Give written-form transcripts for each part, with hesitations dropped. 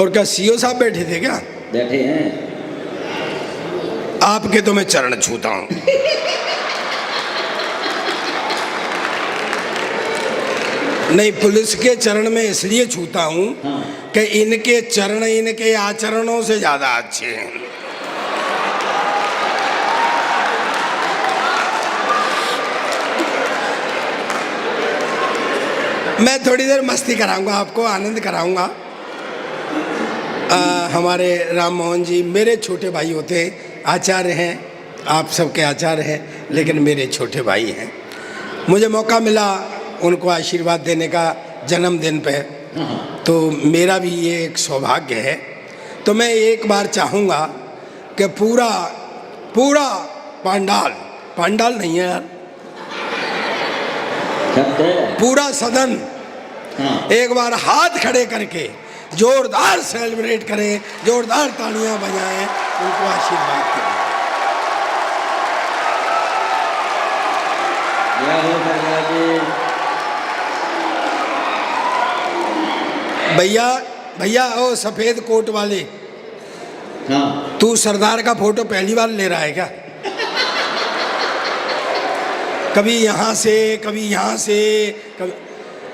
और क्या सीओ साहब बैठे थे क्या? बैठे हैं। आपके तो मैं चरण छूता हूं। नहीं, पुलिस के चरण में इसलिए छूता हूं कि इनके चरण इनके आचरणों से ज्यादा अच्छे हैं। मैं थोड़ी देर मस्ती कराऊंगा, आपको आनंद कराऊंगा। हमारे राम मोहन जी मेरे छोटे भाई होते हैं, आचार्य हैं, आप सबके आचार्य हैं, लेकिन मेरे छोटे भाई हैं। मुझे मौका मिला उनको आशीर्वाद देने का जन्मदिन पे, तो मेरा भी ये एक सौभाग्य है। तो मैं एक बार चाहूँगा कि पूरा पूरा पांडाल नहीं है यार, पूरा सदन एक बार हाथ खड़े करके जोरदार सेलिब्रेट करें, जोरदार तालियां बजाएं, उनको आशीर्वाद करें। भैया ओ सफेद कोट वाले, तू सरदार का फोटो पहली बार ले रहा है क्या? कभी यहाँ से कभी यहाँ से कभी,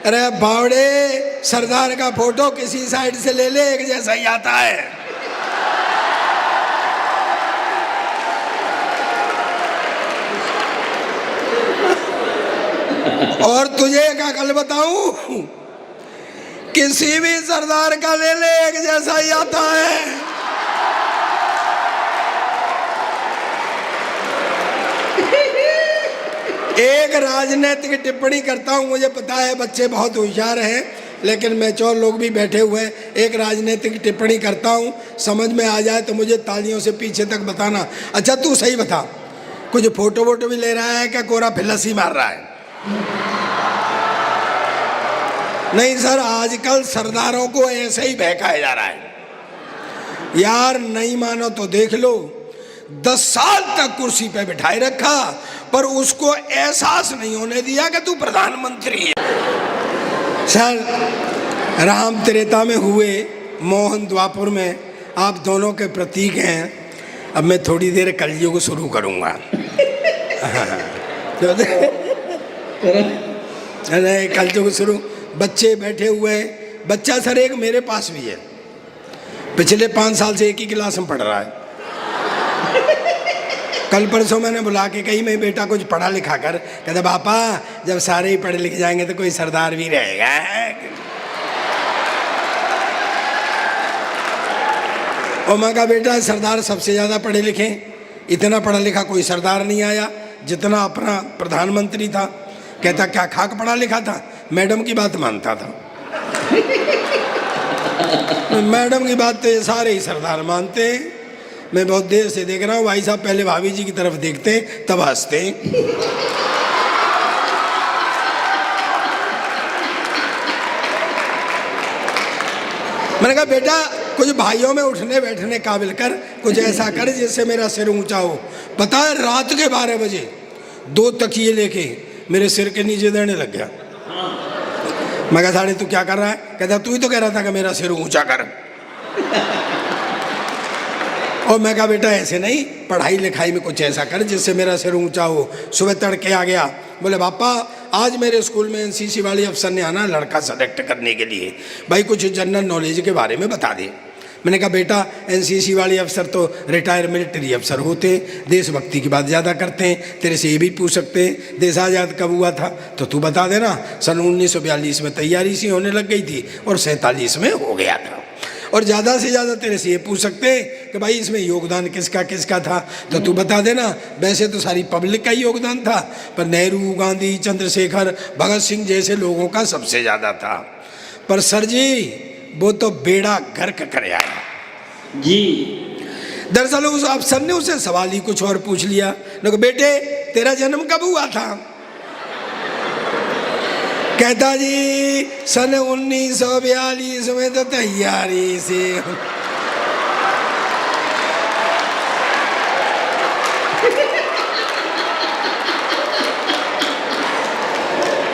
अरे बावड़े, सरदार का फोटो किसी साइड से ले ले, एक जैसा ही आता है। और तुझे एक अकल बताऊं, किसी भी सरदार का ले ले, एक जैसा ही आता है। एक राजनीतिक टिप्पणी करता हूं, मुझे पता है बच्चे बहुत होशियार हैं, लेकिन मैच्योर लोग भी बैठे हुए हैं। एक राजनीतिक टिप्पणी करता हूं, समझ में आ जाए तो मुझे तालियों से पीछे तक बताना। अच्छा तू सही बता, कुछ फोटो वोटो भी ले रहा है क्या, कोरा फिलसी मार रहा है? नहीं सर, आजकल सरदारों को ऐसे ही बहकाया जा रहा है यार। नहीं मानो तो देख लो, 10 साल तक कुर्सी पे बिठाए रखा, पर उसको एहसास नहीं होने दिया कि तू प्रधानमंत्री है। सर, राम त्रेता में हुए, मोहन द्वापर में, आप दोनों के प्रतीक हैं। अब मैं थोड़ी देर कलयुग शुरू करूंगा। अरे कलयुग शुरू, बच्चे बैठे हुए हैं। बच्चा सर एक मेरे पास भी है, पिछले 5 साल से एक ही क्लास में पढ़ रहा है। कल परसों मैंने बुला के कही, मैं बेटा कुछ पढ़ा लिखा कर। कहता पापा जब सारे ही पढ़े लिख जाएंगे तो कोई सरदार भी रहेगा। और मैं कहा बेटा सरदार सबसे ज़्यादा पढ़े लिखे, इतना पढ़ा लिखा कोई सरदार नहीं आया जितना अपना प्रधानमंत्री था। कहता क्या खाक पढ़ा लिखा था, मैडम की बात मानता था। मैडम की बात तो ये सारे ही सरदार मानते हैं। मैं बहुत देर से देख रहा हूँ, भाई साहब पहले भाभी जी की तरफ देखते हैं तब हंसते हैं। मैंने कहा बेटा कुछ भाइयों में उठने बैठने काबिल कर, कुछ ऐसा कर जिससे मेरा सिर ऊंचा हो। पता है रात के 12 बजे 2 तकिए लेके मेरे सिर के नीचे देने लग गया। मैं कहा साढ़े तू क्या कर रहा है? कहता तू ही तो कह रहा था कि मेरा सिर ऊंचा कर। और मैं कहा बेटा ऐसे नहीं, पढ़ाई लिखाई में कुछ ऐसा कर जिससे मेरा सिर ऊंचा हो। सुबह तड़के आ गया, बोले पापा आज मेरे स्कूल में एनसीसी वाले अफसर ने आना लड़का सेलेक्ट करने के लिए, भाई कुछ जनरल नॉलेज के बारे में बता दे। मैंने कहा बेटा एनसीसी वाले अफसर तो रिटायर मिलिट्री अफसर होते, देशभक्ति की बात ज़्यादा करते हैं। तेरे से ये भी पूछ सकते हैं देश आज़ाद कब हुआ था, तो तू बता देना। सन 1942 में तैयारी सी होने लग गई थी और 47 में हो गया था। और ज़्यादा से ज़्यादा तेरे से ये पूछ सकते हैं कि भाई इसमें योगदान किसका किसका था, तो तू बता देना। वैसे तो सारी पब्लिक का ही योगदान था, पर नेहरू, गांधी, चंद्रशेखर, भगत सिंह जैसे लोगों का सबसे ज़्यादा था। पर सर जी वो तो बेड़ा गर्क कर आया जी। दरअसल उस अफसर ने उसे सवाल ही कुछ और पूछ लिया। देखो बेटे तेरा जन्म कब हुआ था? कहता जी सन 1942 में तो तैयारी से।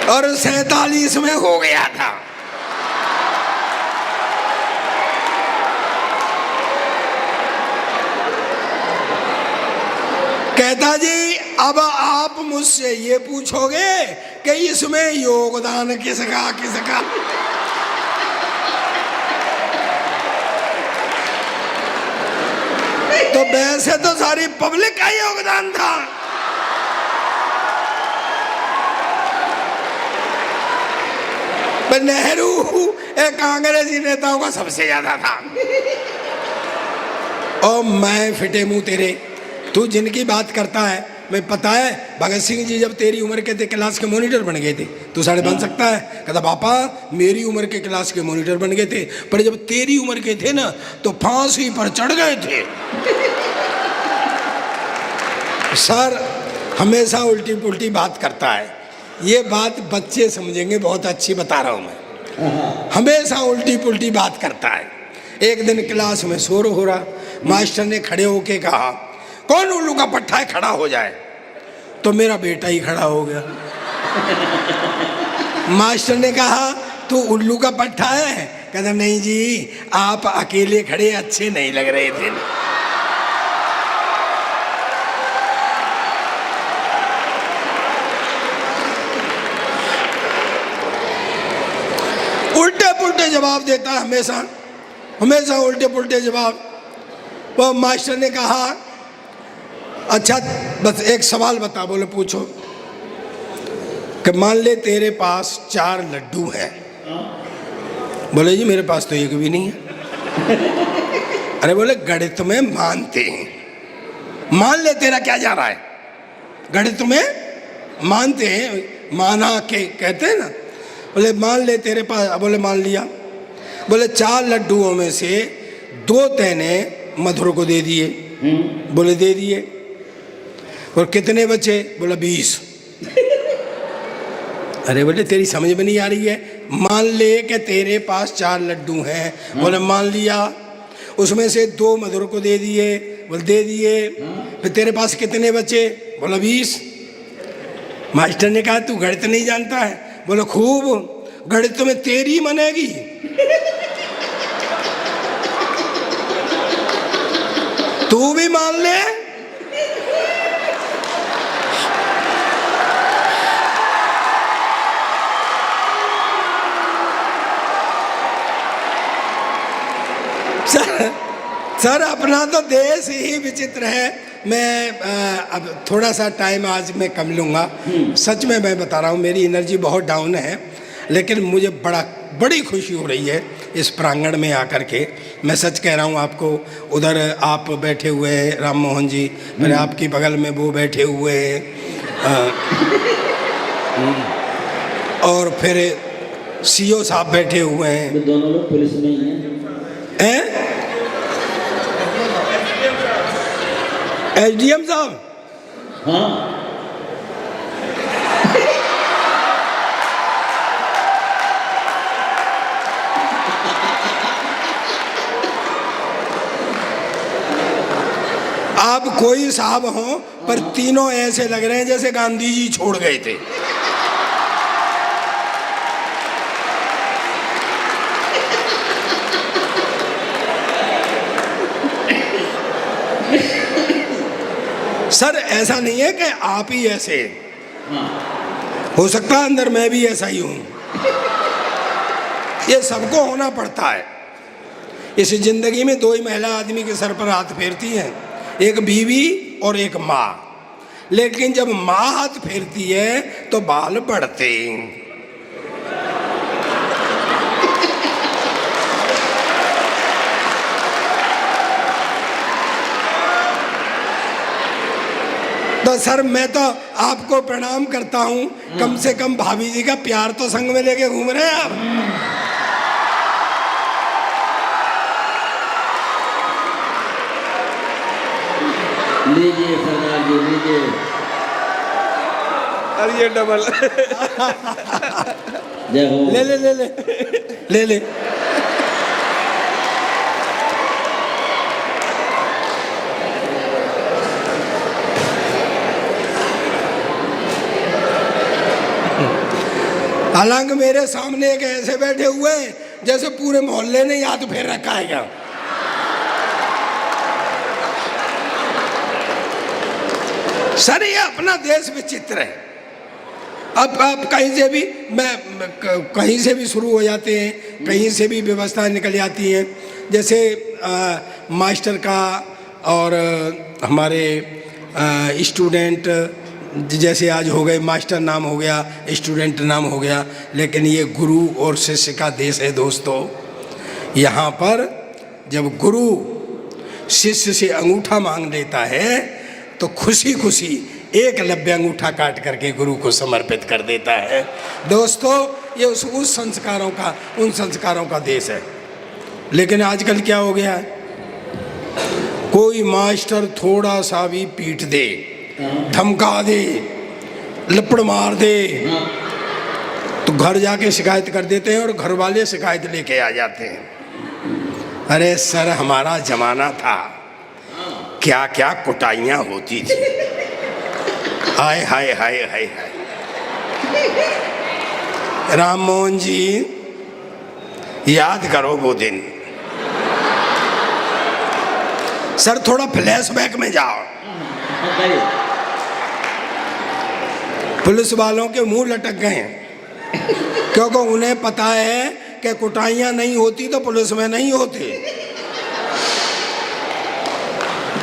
और 47 में हो गया था। कहता जी अब आप मुझसे ये पूछोगे कि इसमें योगदान किसका किसका। तो वैसे तो सारी पब्लिक का योगदान था। पर नेहरू एक कांग्रेसी नेताओं का सबसे ज्यादा था। और मैं फिटे मुंह तेरे, तू जिनकी बात करता है, मैं पता है भगत सिंह जी जब तेरी उम्र के थे क्लास के मॉनिटर बन गए थे, तू साढ़े बन सकता है? कहता पापा मेरी उम्र के क्लास के मॉनिटर बन गए थे, पर जब तेरी उम्र के थे ना तो फांसी पर चढ़ गए थे। सर हमेशा उल्टी पुल्टी बात करता है, ये बात बच्चे समझेंगे, बहुत अच्छी बता रहा हूं मैं। हमेशा उल्टी पुल्टी बात करता है। एक दिन क्लास में शोर हो रहा, मास्टर ने खड़े होके कहा कौन उल्लू का पट्टा है खड़ा हो जाए। तो मेरा बेटा ही खड़ा हो गया। मास्टर ने कहा तू उल्लू का पट्टा है? कहता नहीं जी आप अकेले खड़े अच्छे नहीं लग रहे थे। उल्टे पुल्टे जवाब देता है, हमेशा हमेशा उल्टे पुल्टे जवाब। वो मास्टर ने कहा अच्छा बस एक सवाल बता। बोले पूछो। कि मान ले तेरे पास 4 लड्डू हैं। बोले जी मेरे पास तो एक भी नहीं है। अरे बोले गणित में मानते हैं। मान ले तेरा क्या जा रहा है, गणित में मानते हैं, माना के कहते हैं ना। बोले मान ले तेरे पास, बोले मान लिया। बोले 4 लड्डुओं में से 2 तैने मधुर को दे दिए। बोले दे दिए। और कितने बचे? बोला 20। अरे बोले तेरी समझ में नहीं आ रही है। मान ले कि तेरे पास 4 लड्डू हैं। बोले मान लिया। उसमें से 2 मधुर को दे दिए। बोले दे दिए। फिर तेरे पास कितने बचे? बोला 20। मास्टर ने कहा तू गणित नहीं जानता है? बोले खूब, गणित में तेरी मनेगी। तू भी मान ले। सर अपना तो देश ही विचित्र है। मैं अब थोड़ा सा टाइम आज मैं कम लूँगा। सच में मैं बता रहा हूँ मेरी एनर्जी बहुत डाउन है, लेकिन मुझे बड़ी खुशी हो रही है इस प्रांगण में आकर के। मैं सच कह रहा हूँ आपको। उधर आप बैठे हुए हैं राम मोहन जी, मेरे आपकी बगल में वो बैठे हुए हैं, और फिर सीओ साहब बैठे हुए हैं। दोनों लोग पुलिस में ही हैं। एसडीएम साहब? हाँ। आप कोई साहब हो, पर तीनों ऐसे लग रहे हैं जैसे गांधी जी छोड़ गए थे। सर ऐसा नहीं है कि आप ही ऐसे, हो सकता है अंदर मैं भी ऐसा ही हूं। ये सबको होना पड़ता है। इस जिंदगी में 2 ही महिला आदमी के सर पर हाथ फेरती हैं, एक बीवी और एक माँ। लेकिन जब माँ हाथ फेरती है तो बाल बढ़ते हैं। तो सर मैं तो आपको प्रणाम करता हूँ। कम से कम भाभी जी का प्यार तो संग में लेके घूम रहे हैं आप। लीजिए सरदार जी लीजिए। अरे ये डबल। जय हो। ले ले ले ले ले ले। हालांकि मेरे सामने एक ऐसे बैठे हुए हैं जैसे पूरे मोहल्ले ने याद फेर रखा है क्या। सर ये अपना देश विचित्र है। अब कहीं से भी कहीं से भी शुरू हो जाते हैं, कहीं से भी व्यवस्था निकल जाती हैं। जैसे मास्टर का और हमारे स्टूडेंट, जैसे आज हो गए मास्टर नाम हो गया, स्टूडेंट नाम हो गया, लेकिन ये गुरु और शिष्य का देश है दोस्तों। यहाँ पर जब गुरु शिष्य से अंगूठा मांग लेता है तो खुशी खुशी एकलव्य अंगूठा काट करके गुरु को समर्पित कर देता है। दोस्तों ये उन संस्कारों का देश है। लेकिन आजकल क्या हो गया है, कोई मास्टर थोड़ा सा भी पीट दे, धमका दे, लपड़ मार दे तो घर जाके शिकायत कर देते हैं और घर वाले शिकायत लेके आ जाते हैं। अरे सर हमारा जमाना था, क्या क्या कुटाइयाँ होती थी, हाय हाय हाय हाय हाय। राम मोहन जी याद करो वो दिन। सर थोड़ा फ्लैशबैक में जाओ। पुलिस वालों के मुंह लटक गए हैं क्योंकि उन्हें पता है कि कुटाइयाँ नहीं होती तो पुलिस में नहीं होते।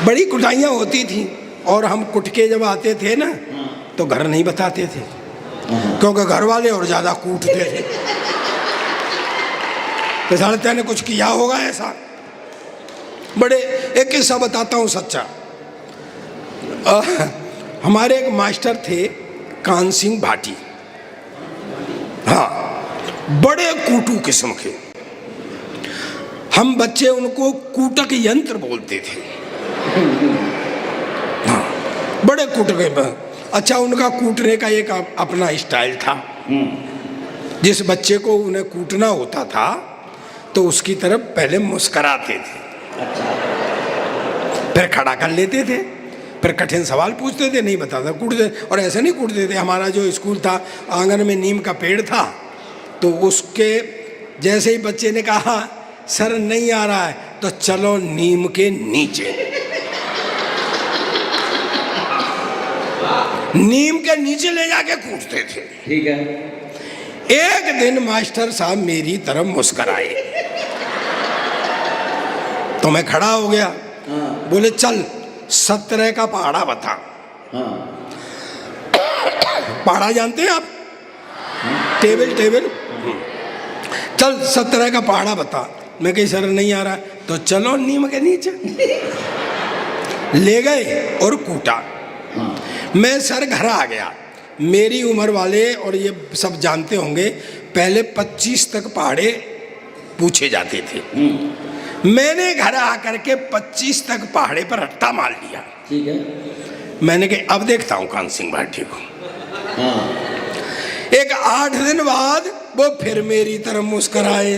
बड़ी कुटाइयाँ होती थी और हम कुट के जब आते थे ना तो घर नहीं बताते थे क्योंकि घर वाले और ज़्यादा कूटते थे। तो साले ने कुछ किया होगा ऐसा। बड़े एक किस्सा बताता हूँ सच्चा। हमारे एक मास्टर थे कान सिंह भाटी, हाँ बड़े कूटू किस्म के। हम बच्चे उनको कूटक यंत्र बोलते थे। हाँ बड़े कूटक। अच्छा उनका कूटने का एक अपना स्टाइल था। जिस बच्चे को उन्हें कूटना होता था तो उसकी तरफ पहले मुस्कराते थे, फिर खड़ा कर लेते थे, फिर कठिन सवाल पूछते थे, नहीं बताता कूटते। और ऐसे नहीं कूटते थे। हमारा जो स्कूल था आंगन में नीम का पेड़ था, तो उसके जैसे ही बच्चे ने कहा सर नहीं आ रहा है तो चलो नीम के नीचे। नीम के नीचे ले जाके कूटते थे। ठीक है। एक दिन मास्टर साहब मेरी तरफ मुस्कुराए तो मैं खड़ा हो गया। बोले चल 17 का पहाड़ा बता। पहाड़ा जानते हैं आप? टेबल चल 17 का पहाड़ा बता। मैं कही सर नहीं आ रहा तो चलो नीम के नीचे। ले गए और कूटा। मैं सर घर आ गया। मेरी उम्र वाले और ये सब जानते होंगे, पहले 25 तक पहाड़े पूछे जाते थे। मैंने घर आकर के 25 तक पहाड़े पर रट्टा मार लिया। ठीक है। मैंने कहा अब देखता हूँ कान सिंह भाटी को। एक 8 दिन बाद वो फिर मेरी तरफ मुस्कुराए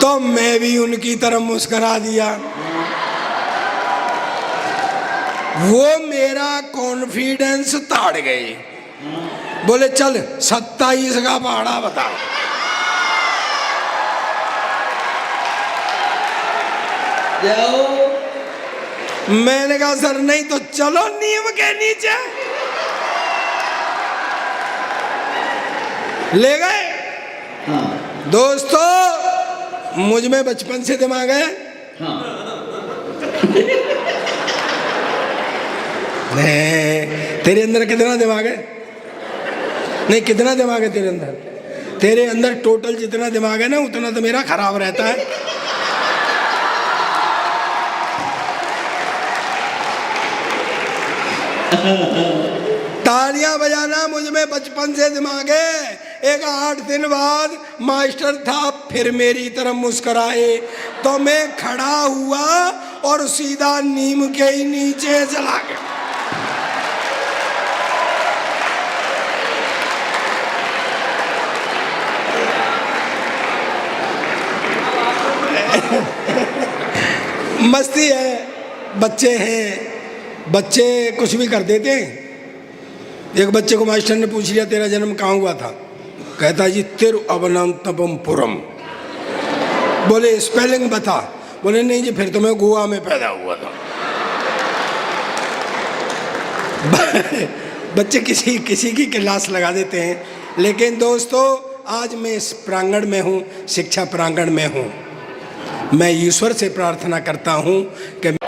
तो मैं भी उनकी तरफ मुस्कुरा दिया। वो मेरा कॉन्फिडेंस ताड़ गए। बोले चल 27 का पहाड़ा बता। जाओ। मैंने कहा सर नहीं तो चलो नीम के नीचे। ले गए। दोस्तों मुझ में बचपन से दिमाग है। तेरे अंदर कितना दिमाग है? नहीं कितना दिमाग है तेरे अंदर? तेरे अंदर टोटल जितना दिमाग है ना उतना तो मेरा खराब रहता है। तालियां बजाना मुझ में बचपन से दिमाग है। एक 8 दिन बाद मास्टर था फिर मेरी तरफ मुस्कुराए तो मैं खड़ा हुआ और सीधा नीम के ही नीचे चला गया। मस्ती है, बच्चे हैं, बच्चे कुछ भी कर देते हैं। एक बच्चे को मास्टर ने पूछ लिया तेरा जन्म कहाँ हुआ था? कहता जी तिरुवनंतपुरम। बोले स्पेलिंग बता। बोले नहीं जी फिर तो मैं गोवा में पैदा हुआ था। बच्चे किसी किसी की क्लास लगा देते हैं। लेकिन दोस्तों, आज मैं इस प्रांगण में हूँ, शिक्षा प्रांगण में हूँ। मैं ईश्वर से प्रार्थना करता हूँ कि आदमी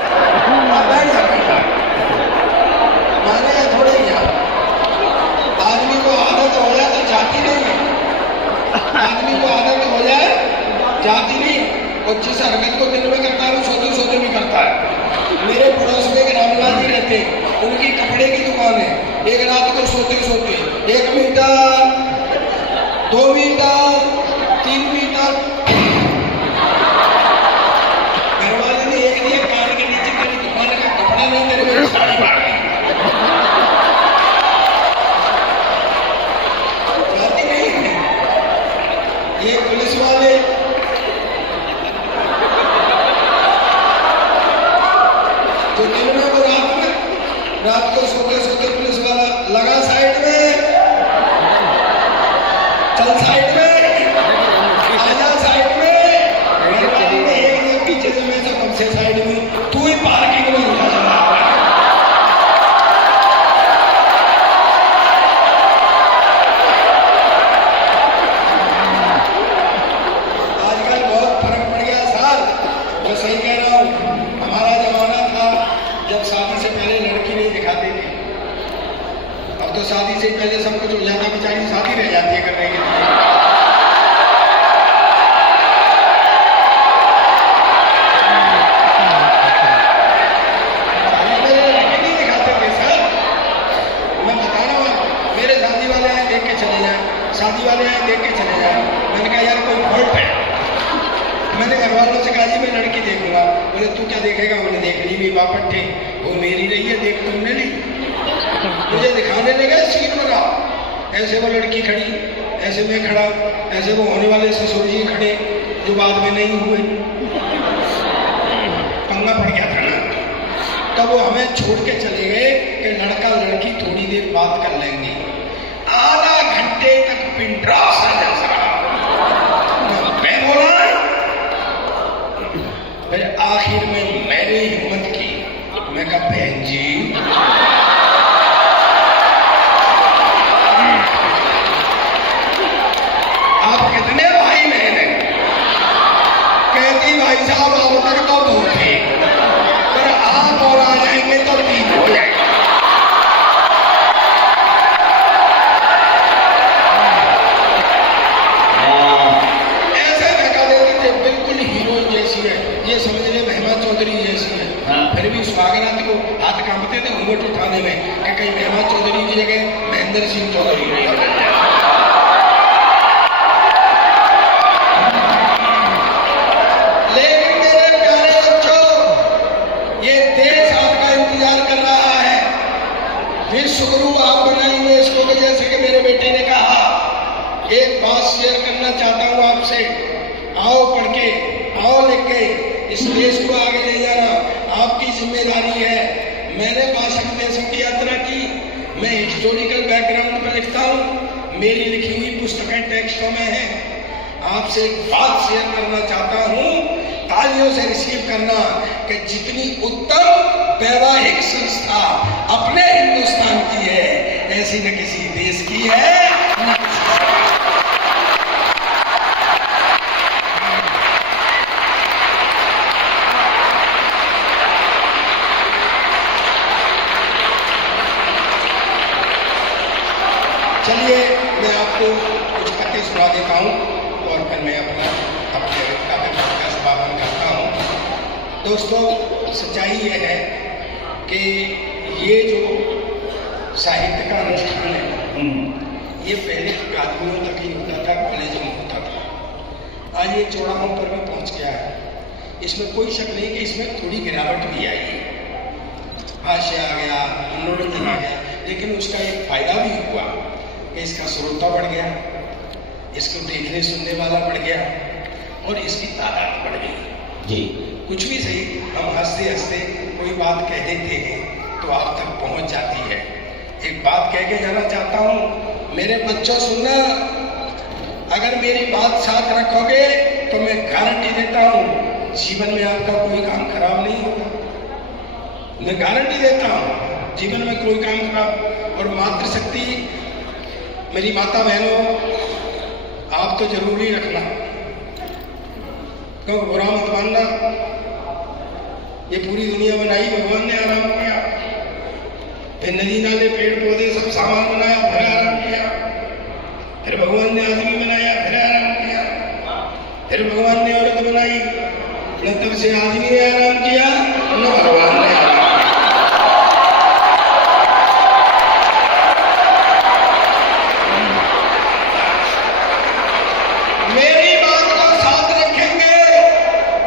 को आदत हो जाए तो जाती नहीं है, आदमी को आदत हो जाए जाती नहीं। और जिस हरकत को दिन में करता है वो सोते सोते भी करता है। मेरे पड़ोस में एक रामलाल जी रहते हैं, उनकी कपड़े की दुकान है। एक रात को सोते सोते 1 मीटर, 2 मीटर, 3 मीटर, घरवाले ने एक दिया कार के नीचे, तेरी दुकान का कपड़ा नहीं, तेरे में साड़ी मार दी। जाती नहीं है। ये पुलिस वाले तो दिन में वो रात को सोते सोते पुलिस वाला लगा साइड में, चल साइड में, आजा साइड में। घरवाली ने एक पीछे से मैं कब से साइड में, तू ही पार्किंग में उठा चला। आजकल बहुत फर्क पड़ गया साहब, मैं सही कह रहा हूँ। हमारा जमाना था जब शादी से पहले लड़की नहीं दिखाते थे। अब तो शादी से पहले सब कुछ हो जाता, बेचारी शादी रह जाती है करने के लिए। लड़के नहीं दिखाते थे सर, मैं बता रहा हूँ। मेरे शादी वाले आए देख के चले जाए, शादी वाले आए देख के चले जाए। मैंने कहा यार कोई फॉल्ट है। मैंने घर वालों से कहा जी मैं लड़की देखूंगा। बोले तू क्या देखेगा? मैंने देख ली, मेरी बापट थी, वो मेरी रही है, देख तुमने ली। मुझे दिखाने लगे सीट लगा, ऐसे वो लड़की खड़ी, ऐसे मैं खड़ा, ऐसे वो होने वाले ससुर जी खड़े, जो बाद में नहीं हुए। पंगा पड़ गया था ना। तब वो हमें छोड़ के चले गए कि लड़का लड़की थोड़ी देर बात कर लेंगे। आधा घंटे तक पिंडरास रहा। मैं बोला, फिर आखिर में मैंने हिम्मत की, मैं कहा बहन जी आप कितने भाई बहन हैं? कहती भाई साहब अब तक तो 2 थे, पर आप और आ जाएंगे तो 3 हो जाएंगे। ऐसे धक्का देते थे, बिल्कुल हीरोइन जैसी है, ये समझ ले महिमा चौधरी जैसी है। फिर भी स्वागत को हाथ कांपते थे घूंघट उठाने में कि कहीं महिमा चौधरी की जगह महेंद्र सिंह चौधरी नहीं हो जाए। लेकिन मेरे प्यारे बच्चों, ये देश आपका इंतजार कर रहा है। विश्व गुरु आप बनाएंगे इसको, कि जैसे कि मेरे बेटे ने कहा। एक बात शेयर करना चाहता हूँ आपसे। आओ पढ़ के, आओ लिख के, इस देश को आगे ले जाना आपकी जिम्मेदारी है। मैंने 62 देशों की यात्रा की। मैं हिस्टोरिकल बैकग्राउंड पर लिखता हूँ, मेरी लिखी हुई पुस्तकें टेक्स्टों में हैं। आपसे एक बात शेयर करना चाहता हूँ, तालियों से रिसीव करना, कि जितनी उत्तम वैवाहिक संस्था अपने हिंदुस्तान की है, ऐसी न किसी देश की है न किसी। चलिए मैं आपको कुछ कथें सुना देता हूँ और फिर मैं अपने का समापन करता हूँ। दोस्तों, सच्चाई ये है कि ये जो साहित्य का अनुष्ठान है, ये पहले अकादमियों तक ही होता था, कॉलेज में होता था। आज ये चौराहों पर भी पहुँच गया है। इसमें कोई शक नहीं कि इसमें थोड़ी गिरावट भी आई है। हास्य आ गया, मनोरंजन आ गया, लेकिन उसका एक फायदा भी हुआ कि इसका श्रोता बढ़ गया, इसको देखने सुनने वाला बढ़ गया और इसकी तादाद बढ़ गई जी। कुछ भी सही, हम हंसते हंसते कोई बात कह देते हैं तो आप तक पहुंच जाती है। एक बात कह के जाना चाहता हूं, मेरे बच्चों सुनना, अगर मेरी बात साथ रखोगे तो मैं गारंटी देता हूं जीवन में आपका कोई काम खराब नहीं होगा। मैं गारंटी देता हूं। जीवन में कोई काम खराब। और मातृशक्ति, मेरी माता बहनों, आप तो जरूरी रखना, क्योंकि बुरा मत मानना। ये पूरी दुनिया बनाई भगवान ने, आराम किया, फिर नदी नाले पेड़ पौधे सब सामान बनाया, फिर आराम किया, फिर भगवान ने आदमी बनाया, फिर आराम किया, फिर भगवान ने औरत बनाई, न तब से आदमी ने आराम किया न भगवान ने आराम किया। मेरी बात को साथ रखेंगे,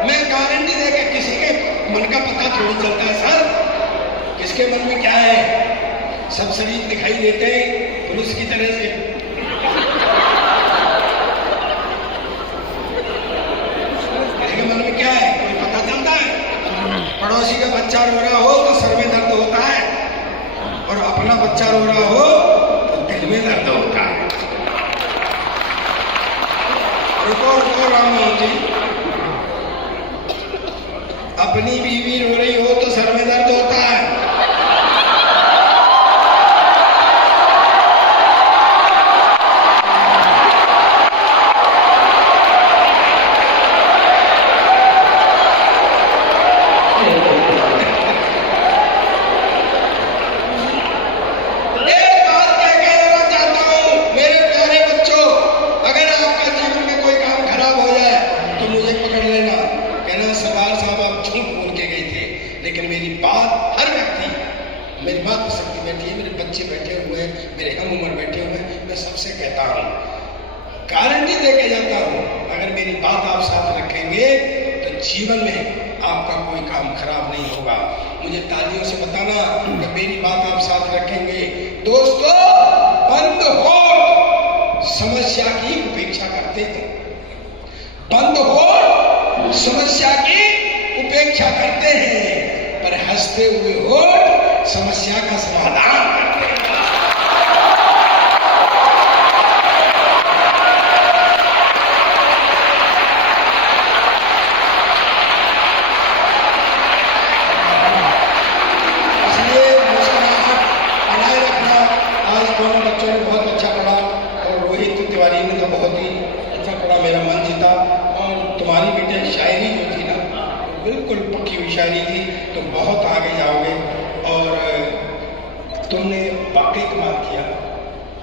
मैं गारंटी देके, किसी के मन का पता थोड़ी चलता है सर, किसके मन में क्या है। सब शरीर दिखाई देते हैं पुरुष की तरह से। किसी के मन में क्या है कोई पता चलता है। पड़ोसी का बच्चा रो रहा हो तो सर में दर्द होता है, और अपना बच्चा रो रहा हो तो दिल में दर्द होता है। रुको राम जी, अपनी बीवी रो रही हो तो सर में दर्द होता है। लेकिन मेरी बात, हर व्यक्ति, मेरी मातृशक्ति बैठी है, मेरे बच्चे बैठे हुए हैं, मेरे हम उम्र बैठे हुए हैं, मैं सबसे कहता हूँ, गारंटी देके जाता हूँ, अगर मेरी बात आप साथ रखेंगे तो जीवन में आपका कोई काम खराब नहीं होगा। मुझे तालियों से बताना कि मेरी बात आप साथ रखेंगे। दोस्तों, बंद हो समस्या की उपेक्षा करते हैं, बंद हो समस्या की उपेक्षा करते हैं, पर हंसते हुए होठ समस्या का समाधान करते हैं। इसलिए मुस्कुराहट बनाए रखना। आज दोनों बच्चों ने बहुत अच्छा पढ़ा, और रोहित तिवारी ने तो बहुत ही अच्छा पढ़ा, मेरा मन जीता। और तुम्हारी बेटे शायरी जो थी ना, बिल्कुल पक्की हुई शायरी थी, तुम बहुत आगे जाओगे, और तुमने वाकई कमाल किया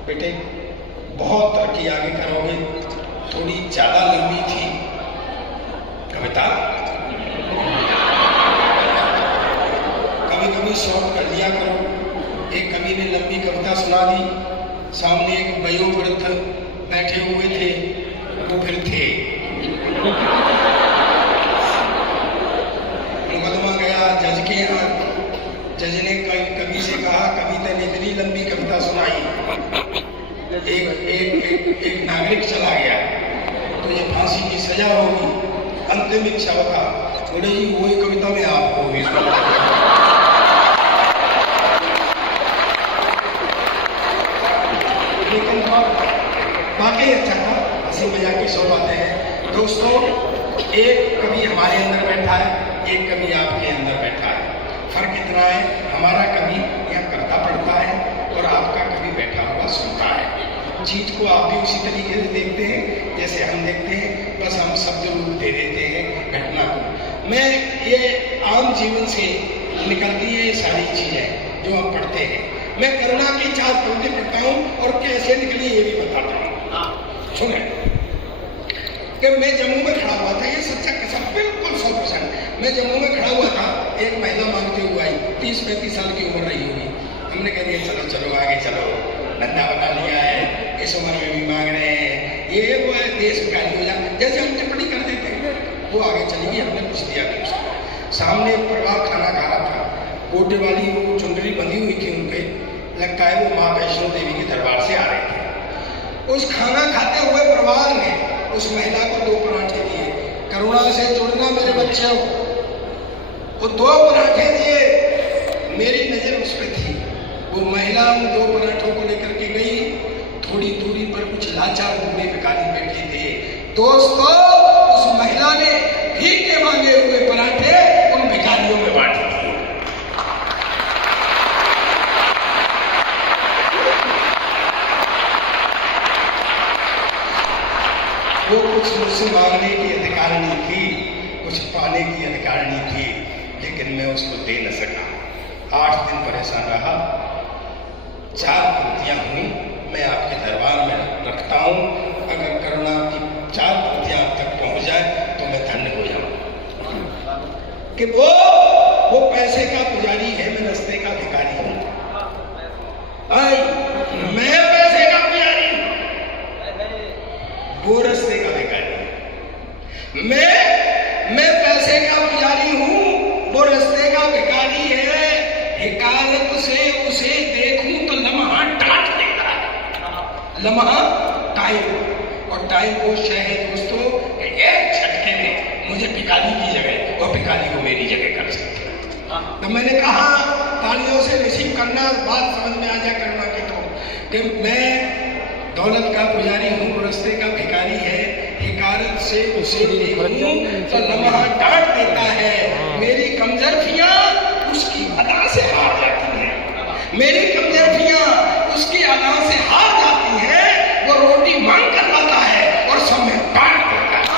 बेटे, बहुत तरक्की आगे करोगे। थोड़ी ज़्यादा लंबी थी कविता, कभी कभी शॉर्ट कर दिया करो। एक कवि ने लंबी कविता सुना दी, सामने एक वयोवृद्ध बैठे हुए थे, वो फिर थे। मुकदमा गया जज के यहाँ, जज ने कवि से कहा, कविता ने इतनी लंबी कविता सुनाई, एक नागरिक चला गया तो ये फांसी की सजा होगी, अंतिम इच्छा बता। बोले जी वही कविता में आपको भी लेकिन बाकी अच्छा था, हंसी मजाक की सौ बातें हैं। दोस्तों, एक कवि हमारे अंदर बैठा है, एक कवि आपके अंदर बैठा है। फर्क इतना है, हमारा कवि यहाँ करता पढ़ता है, और आपका कवि बैठा हुआ सुनता है। चीज को आप भी उसी तरीके से देखते हैं जैसे हम देखते हैं, बस हम शब्द रूप दे देते हैं घटना को। मैं ये आम जीवन से निकलती है ये सारी चीजें जो हम पढ़ते हैं। मैं करुणा की 4 पंक्ति पढ़ता हूँ, और कैसे निकली ये भी बताता हूँ। सुने कि मैं जम्मू में खड़ा हुआ था, ये सच्चा कसम बिल्कुल 100%। मैं जम्मू में खड़ा हुआ था, एक महिला मांगते हुए आई, 30-35 साल की उम्र रही होगी। हमने कह दिया चलो चलो आगे चलो, धंधा बना लिया है, इस उम्र में भी मांग रहे हैं, ये वो है, देश गाली हो जाए, जैसे हम टिप्पणी कर देते हैं। वो आगे चली गई, हमने कुछ दिया नहीं उसको। सामने एक परिवार खाना खा रहा था, गोटे वाली वो चुंदरी बंधी हुई थी उनके, लगता है वो माँ वैष्णो देवी के दरबार से आ रहे थे। उस खाना खाते हुए परिवार ने उस महिला को 2 पराठे दिए। करुणा से जुड़ना मेरे बच्चों, वो 2 पराठे दिए, मेरी नजर उस पर थी। वो महिला उन 2 पराठों को लेकर के गई, थोड़ी दूरी पर कुछ लाचार बूढ़े भिखारी बैठे थे। दोस्तों, उस महिला ने भीखे मांगे हुए पराठे उन भिखारियों में बांट दिए। कुछ पाने की अधिकारिणी थी, लेकिन मैं उसको दे न सका। 8 दिन परेशान रहा। 4 प्रतियां हुई, मैं आपके दरबार में रखता हूँ। अगर करुणा की 4 प्रतियां आप तक पहुँच जाए तो मैं धन्य हो जाऊँ। कि वो पैसे का पुजारी है, मैं रस्ते का भिखारी हूँ। मैं पैसे का पुजारी हूँ, वो रस्ते का भिखारी है। मैं पैसे का पुजारी हूँ, वो रस्ते का भिखारी है। हिकारत से उसे देखूं तो लम्हा डांट देता है। लम्हा टाइम, और टाइम वो शय है दोस्तों, एक झटके में मुझे भिखारी की जगह और भिखारी को मेरी जगह कर सकते हैं। तो मैंने कहा तालियों से रिसीव करना, बात समझ में आ जाए करुणा की तो, कि मैं दौलत का पुजारी हूँ, रस्ते का भिखारी है। हिकारत से उसे देखूं तो लम्हा डांट देता है। मेरी कमजोरियां उसकी अदा से हार जाती हैं। मेरी कमजोरियां उसकी अदा से हार जाती हैं। वो रोटी मांग कर लाता है और सब में बांट देता है।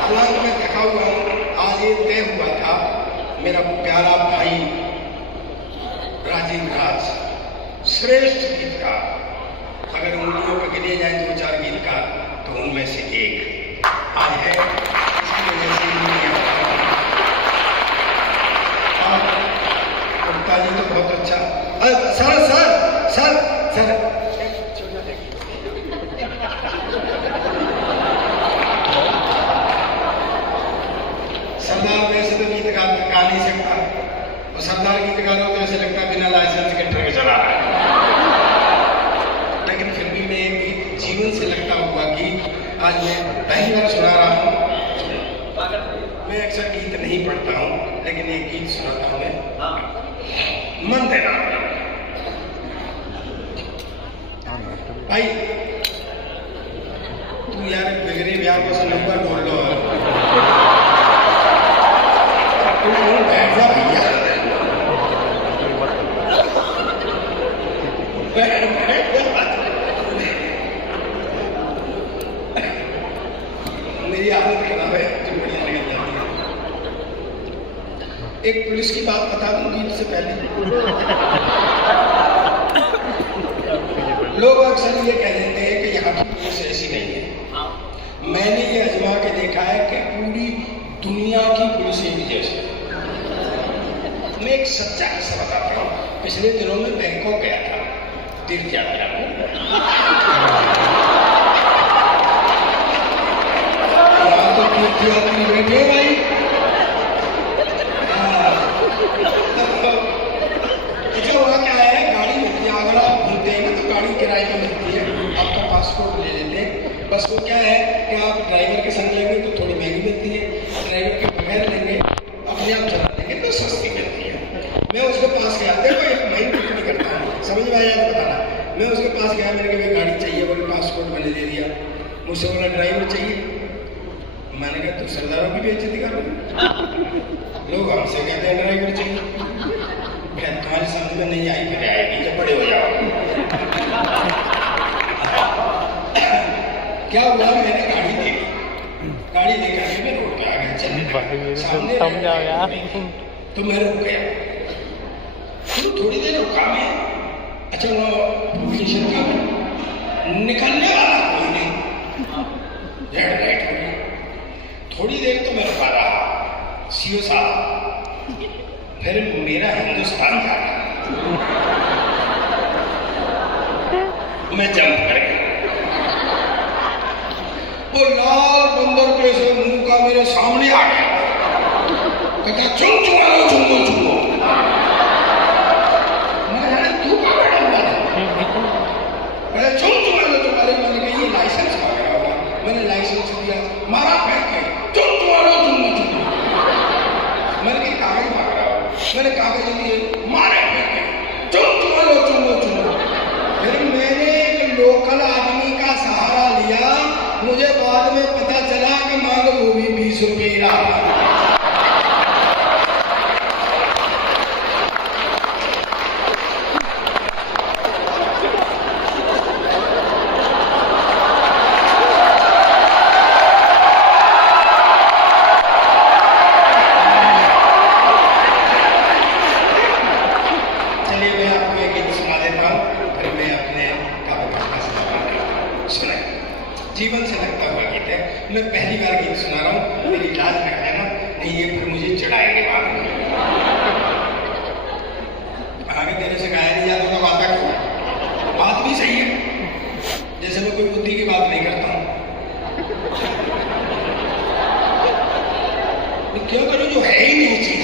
हालांकि मैं थका हुआ हूँ। आज ये तय हुआ था, मेरा प्यारा भाई राजीव राज श्रेष्ठ गीतकार, अगर उंगलियों पर गिने जाए 2-4 गीतकार तो उनमें से एक आज है। इसकी वजह से गुप्ता जी तो बहुत अच्छा। सर सर सर सर सरदार वैसे तो गीत गा नहीं सकता, और सरदार गीत गा रहा हो तो ऐसे लगता है बिना लाइसेंस के ट्रक चला रहा है। लेकिन फिर भी मैं एक गीत जीवन से लगता हुआ गीत आज मैं पहली बार सुना रहा हूँ। मैं अक्सर गीत नहीं पढ़ता हूँ, लेकिन एक गीत सुनाता हूँ मैं। मन देना भाई, तू यार बिगड़ी ब्याह को से नंबर बोल लो, बैठ जा भैया, मेरी आदत खराब है, चुटकियां निकल जाती है। एक पुलिस की बात बता दूं गीत से पहले। लोग अक्सर ये कह देते हैं कि यहाँ की पुलिस ऐसी नहीं है। मैंने ये आजमा के देखा है कि पूरी दुनिया की पुलिस एक जैसी। मैं एक सच्चा किस्सा बताता हूँ। पिछले दिनों में बैंकॉक गया था तीर्थ यात्रा में। तो तीर्थ यात्री बैठे भाई, अच्छा हुआ क्या है, गाड़ी मिलती है। अगर आप घूमते हैं तो गाड़ी किराए पर मिलती है, आपका पासपोर्ट ले लेते हैं। बस वो क्या है कि आप ड्राइवर के संग लेंगे तो थोड़ी महंगी मिलती है, ड्राइवर के बगैर लेंगे अपने आप चला लेंगे तो सस्ती मिलती है। मैं उसके पास गया, देखो एक महीने कुछ नहीं करता है, समझ में आया तो बताना। मैं उसके पास गया, मैंने कहा गाड़ी चाहिए, बोले पासपोर्ट मैंने दे दिया। मुझसे बोला ड्राइवर चाहिए, मैंने कहा तो सरदारों की बेइज्जती कर रहे हो, लोग हमसे कहते हैं ड्राइवर चाहिए। तुम्हारी समझ में नहीं आई, फिर आएगी जब बड़े हो जाओ। क्या हुआ, मैंने गाड़ी देखी, गाड़ी देखा के मैं रोड पे आ गया, सामने तो मैं रुक गया। तो थोड़ी देर रुका मैं, अच्छा वो स्टेशन का निकलने वाला कोई नहीं, रेड लाइट हो गई। थोड़ी देर तो मैं रुका रहा, सीओ साहब, फिर मेरा हिंदुस्तान था, मैं जंप कर गया। वो लाल बंदर पे से मुंह का मेरे सामने आ गया, कहता चुम चुमा लो, चुम्बो चुम्बो। मैंने तू कहाँ बैठा हुआ था? मैंने चुम चुमा लो, चुमा लो। मैंने कहा ये लाइसेंस कहाँ गया हुआ? मैंने लाइसेंस दिया, मारा फेंक के चुम चुमा लो, चुम्बो चुम्बो। मैंने कहा कागज मांग रहा हूँ, मैंने कागज दिए, मारे फेंक के चुम चुमा लो, चुम्बो चुम्बो। फिर मैंने एक लोकल आदमी का सहारा लिया, मुझे बाद में पता चला कि मांग वो भी 20 रुपये ही रहा। चलिए मैं आपको एक गीत सुना देता हूँ, फिर मैं अपने काव्य पाठ का समापन करूँ। सुने, जीवन से लगता हुआ गीत है। मैं पहली बार गीत सुना रहा हूँ, मेरी लाज रख लेना, नहीं ये फिर मुझे चढ़ाएंगे बाद में। आगे तेरे से गाया नहीं जाता तो गाता क्यों? बात भी सही है, जैसे मैं कोई बुद्धि की बात नहीं करता हूँ। क्यों करूं जो है ही नहीं चीज,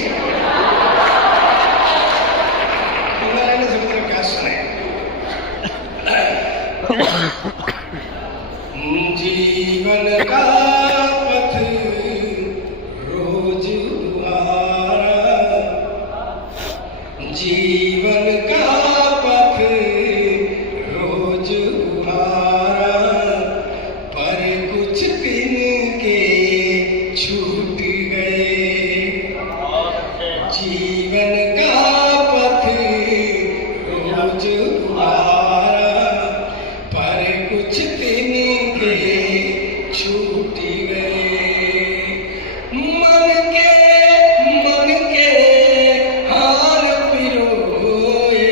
रहने से मतलब क्या सुने। जीवन का पथ रोज दुआरा, जीवन का पथ रोज दुआरा, पर कुछ दिन के छूट गए। जीवन का पथ रोज दुआरा, पर कुछ दिन के छूट गए। मन के हार पिरोए,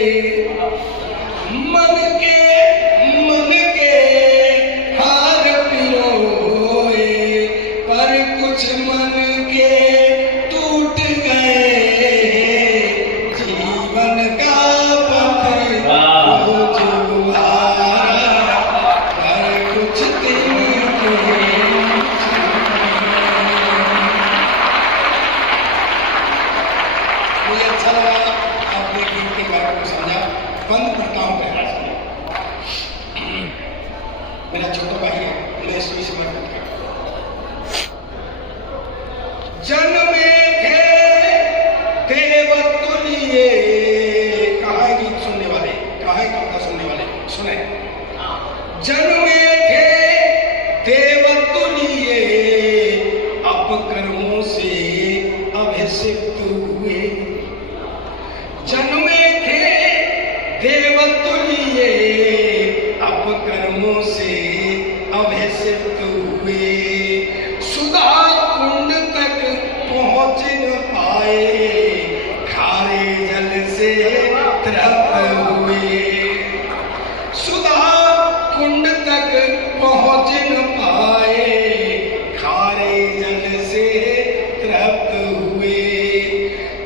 मन के हार पिरोए, पर कुछ मन के टूट गए। जीवन का पथ रोज दुआरा, पर कुछ दिन के मुझे अच्छा लगा आपने गीत के बारे को समझा। बंद करता हूँ पहला से। मेरा छोटा भाई है, मैं इसमें समर्पित करता हूँ। जन्मे थे देवतुल्य, कहा है गीत सुनने वाले, कहा है कविता सुनने वाले, सुने। जन्मे थे देवतुल्य, अपकर्मों से अभिषिक्त हुए। जन्मे थे देवतुल्य, अपकर्मों से अभिषिक्त हुए। सुधा कुंड तक पहुंच न पाए, खारे जल से तृप्त हुए। सुधा कुंड तक पहुंच न पाए, खारे जल से तृप्त हुए।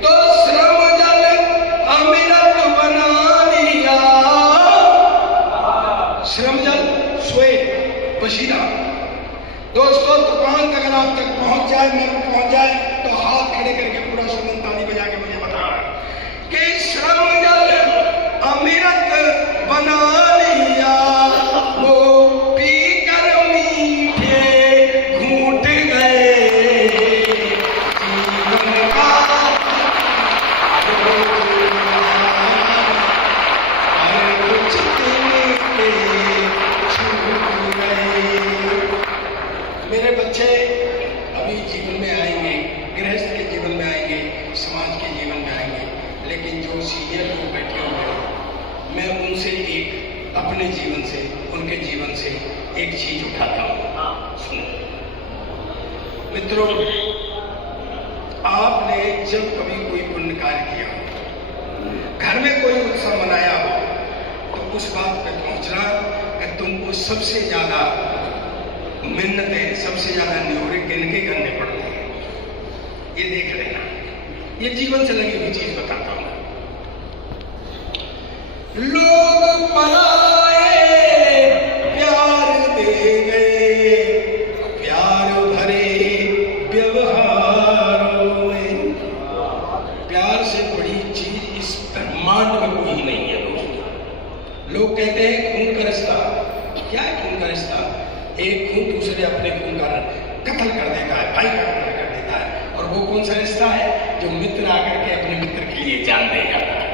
तो श्रम जल अमृत बना लिया। श्रम जल श्वेत पसीना। दोस्तों दुकान तक अगर आप तक पहुंच जाए, मैं पहुंच जाए, तो हाथ खड़े करके पूरा सुमन ताली बजा के मुझे बताना कि श्रम जल अमृत बना लिया, वो पीकर मीठे घूंट गए। जीवन का कुछ दिन के छूट गए। मेरे बच्चे अभी जीवन में आएंगे, गृहस्थ के जीवन में आएंगे, समाज के जीवन में आएंगे, लेकिन जो सीनियर लोग बैठे हुए हैं, मैं उनसे एक अपने जीवन से, उनके जीवन से एक चीज उठाता हूँ। सुनो मित्रों, आपने जब कभी कोई पुण्य कार्य किया हो, घर में कोई उत्सव मनाया हो, तो उस बात पे पहुंचना कि तुमको सबसे ज्यादा मिन्नतें, सबसे ज्यादा न्योरे किनके करने पड़ते हैं, ये देख लेना। ये जीवन से लगी हुई चीज बताता हूं। लोग पराए प्यार दे गए, प्यार भरे व्यवहारों में। प्यार से बड़ी चीज इस ब्रह्मांड में कोई नहीं है दोस्तों। लोग कहते हैं खून का रिश्ता, क्या है खून का रिश्ता? एक खून दूसरे अपने खून का कत्ल कर देता है, भाई का कत्ल कर देता है। और वो कौन सा रिश्ता है? जो मित्र आकर के अपने मित्र के लिए जान दे जाता है।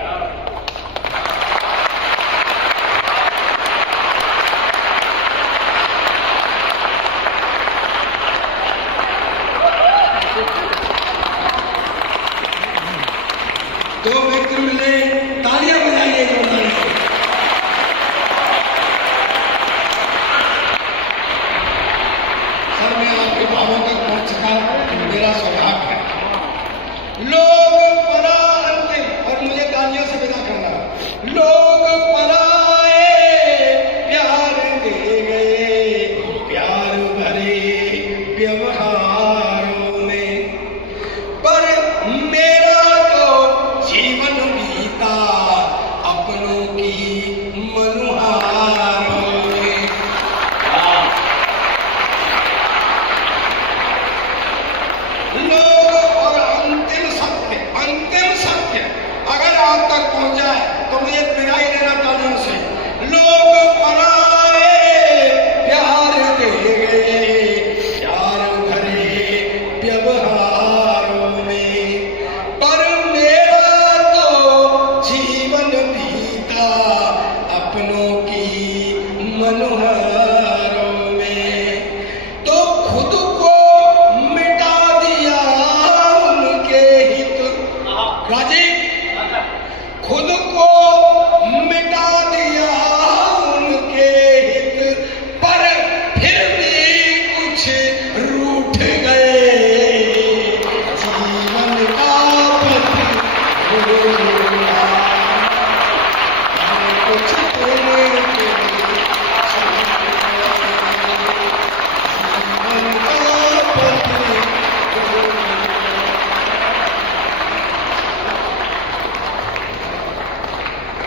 तो मित्र मिले, तालियां बजाइए जोरदार से। सर मैं आपके भावों तक पहुंच सका, मेरा सौभाग्य है। लोग बड़ा अंतिम, और मुझे लो